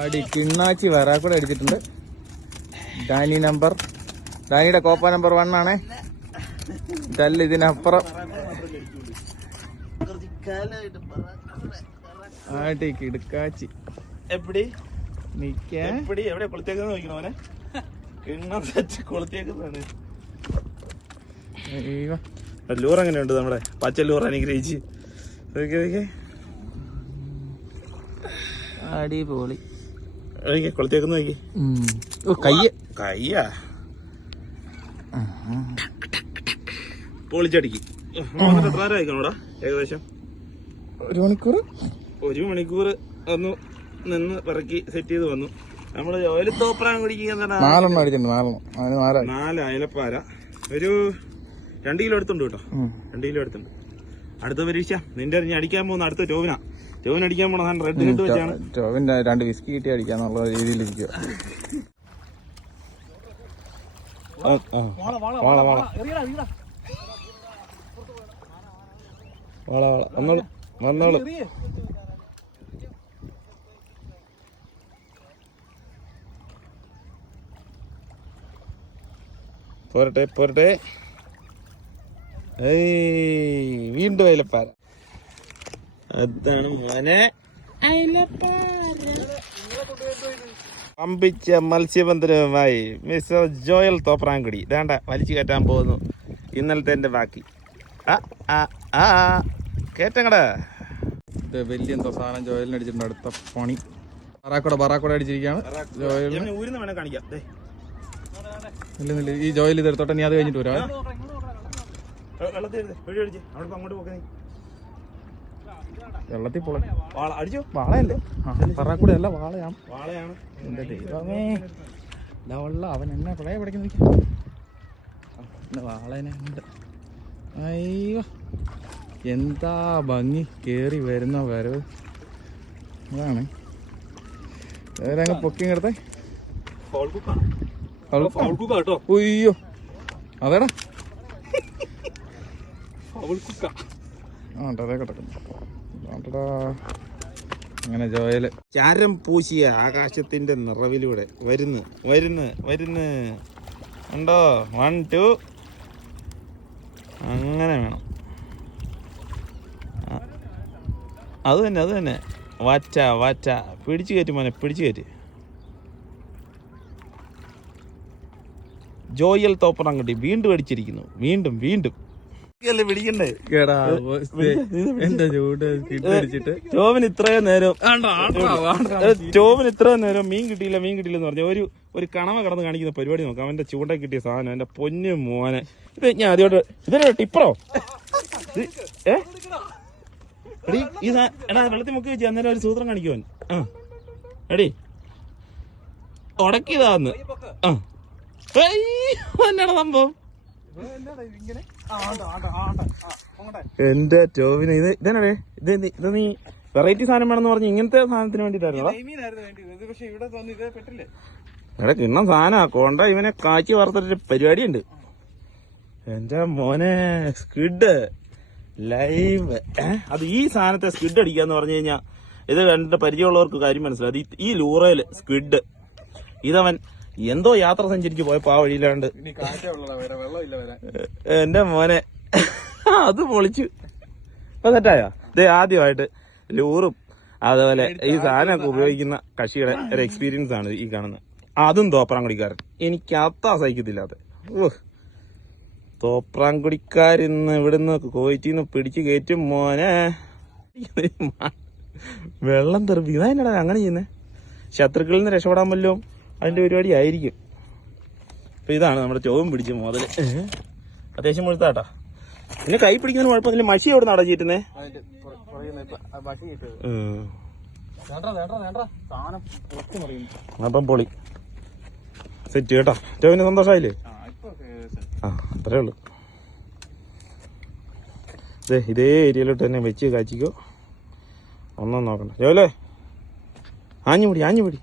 അടി കിണ്ണാച്ചി വരാക്കൂടെ അടിച്ചിട്ടുണ്ട്. ഡാനിയുടെ Copa number 1 ആണേ. ഇതല്ല ഇതിനപ്പുറം. ആടി കിടുക്കാച്ചി എവിടെ കൊളുത്തേക്കെന്ന് നോക്കണോനെ കൊളുത്തേക്കുന്നതാണ്. ലൂർ എങ്ങനെയുണ്ട് നമ്മുടെ പച്ച ലൂർ അനുഗ്രഹിച്ച് അടിപൊളി. കൊളുത്തേക്കുന്ന നോക്കി കയ്യാ പൊളിച്ചടിക്ക്. എത്ര നേരം ആയിക്കണോടാ? ഏകദേശം 1 മണിക്കൂർ ഒന്ന് നിന്ന് പിറക്കി സെറ്റ് ചെയ്ത് വന്നു. നമ്മള് ഓയിൽ തോപ്രാൻ കുടിക്കുന്ന 4 അയലപ്പാര ഒരു 2 കിലോ എടുത്തുണ്ട് കേട്ടോ. 2 കിലോ എടുത്തുണ്ട്. അടുത്ത പരീക്ഷ നിന്റെ അടിക്കാൻ പോകുന്ന അടുത്ത ടോവിൻ അടിക്കാൻ പോണ റെഡ് കിട്ട് വെച്ചാണ്. ടോവിന്റെ 2 വിസ്കി കിട്ടി അടിക്കാന്നുള്ള രീതിയിലിരിക്കുക. വന്നോളൂ. പോരട്ടെ. വീണ്ടും അയലപ്പാര. അതാണ് മോനെ പമ്പിച്ച മത്സ്യബന്ധനവുമായി മിസ്റ്റർ ജോയൽ തോപ്രാങ്കുടി വേണ്ട വലിച്ചു കയറ്റാൻ പോകുന്നു. ഇന്നലത്തെ എന്റെ ബാക്കി കേറ്റങ്ങടാ. ഇത് വലിയ എന്തോ സാധനം ജോയലിന് അടിച്ചിട്ടുണ്ട്. അടുത്ത പണി ബറാക്കൂടെ അടിച്ചിരിക്കുകയാണ്. ജോയലിന് ഇല്ല ഈ ജോയിൽ ഇതെടുത്തോട്ടെ. നീ അത് കഴിഞ്ഞിട്ട് വരാം. വെള്ളത്തിൽ പോളെ അടിച്ചോ. വാളയല്ലേ? ബറാക്കൂടെ അല്ല വാളയാണ്. എന്റെ ദൈവമേ വെള്ള അവൻ എന്നെ പഴയ പഠിക്കുന്ന വാളനെ ഉണ്ട്. അയ്യോ എന്താ ഭംഗി കേറി വരുന്ന വരവ്. അതാണ് വേറെ പൊക്കിങ് എടുത്തേ. ഉയ്യോ അതേടാ അതേ കിടക്കുന്നു. അങ്ങനെ ജോയല് ചാരം പൂശിയ ആകാശത്തിന്റെ നിറവിലൂടെ വരുന്നു ഉണ്ടോ? 1 2 അങ്ങനെ വേണം. അത് തന്നെ വാറ്റ പിടിച്ചു കയറ്റി മോനെ പിടിച്ചു കയറ്റി. ജോയൽ തോപ്രാങ്കുടി വീണ്ടും അടിച്ചിരിക്കുന്നു. വീണ്ടും പിടിക്കണ്ടേ? ടോവിന് ഇത്രയും നേരം മീൻ കിട്ടിയില്ലെന്ന് പറഞ്ഞ ഒരു കണവ കടന്ന് കാണിക്കുന്ന പരിപാടി നോക്കാം. അവന്റെ ചൂണ്ട കിട്ടിയ സാധനം എന്റെ പൊന്നു മോനെ. ഇത് ഞാൻ ആദ്യമായിട്ട് ഇതൊരു ടിപ്പറോ ഈ എടാ വെള്ളത്തിൽ മുക്കി വെച്ച് അന്നേരം ഒരു സൂത്രം കാണിക്കുവാൻ. എടി ഉടക്കിയതാന്ന്. എന്നാണ് സംഭവം? എന്റെ ടോവിന് ഇതെന്നെ ഇത് നീ വെറൈറ്റി സാധനം വേണമെന്ന് പറഞ്ഞ് ഇങ്ങനത്തെ സാധനത്തിന് വേണ്ടിട്ടായിരുന്നു. എടാ കിണ്ണം സാധന കൊണ്ട ഇവനെ കാച്ചി വറുത്തൊരു പരിപാടിയുണ്ട്. എന്റെ മോനെ സ്ക്വിഡ് ലൈവ്. അത് ഈ സാധനത്തെ സ്ക്വിഡ് അടിക്കാന്ന് പറഞ്ഞു കഴിഞ്ഞാൽ ഇത് കണ്ടിട്ട് പരിചയമുള്ളവർക്ക് കാര്യം മനസ്സിലായി. ഈ ലൂറയില് സ്ക്വിഡ് ഇതവൻ എന്തോ യാത്ര സഞ്ചരിച്ച് പോയപ്പോ ആ വഴിയിലാണ്ട് എന്റെ മോനെ അത് പൊളിച്ചു. ഇപ്പൊ തെറ്റായോ? ഇത് ആദ്യമായിട്ട് ലൂറും അതുപോലെ ഈ സാധനമൊക്കെ ഉപയോഗിക്കുന്ന കക്ഷിയുടെ ഒരു എക്സ്പീരിയൻസ് ആണ് ഈ കാണുന്നത്. അതും തോപ്രാങ്കുടിക്കാരൻ. എനിക്ക് അത്താ സഹിക്കത്തില്ലാത്ത തോപ്രാങ്കുടിക്കാരിന്ന് ഇവിടുന്ന് കോയിറ്റിന്ന് പിടിച്ചു കയറ്റും മോനെ. വെള്ളം തെറിപ്പി. ഇതാ അങ്ങനെ ചെയ്യുന്നേ. ശത്രുക്കളിൽ നിന്ന് രക്ഷപ്പെടാൻ വല്ലോ അതിന്റെ പരിപാടി ആയിരിക്കും. അപ്പൊ ഇതാണ് നമ്മുടെ ചോവും പിടിച്ച മുതല്. അത്യാവശ്യം മുഴുത്താട്ടാ. പിന്നെ കൈ പിടിക്കുന്നതിന് കുഴപ്പമില്ല. മഷി എവിടെ നടച്ചിരുന്നേ? അപ്പം പൊളി സെറ്റ് കേട്ടോ. ചോവിന് സന്തോഷമായില്ലേ? അത്രേ ഉള്ളു. ഇതേ ഏരിയയിലോട്ട് തന്നെ വെച്ച് കാച്ചിക്കോ. ഒന്നും നോക്കണ്ട. ചോലേ ആഞ്ഞു പിടി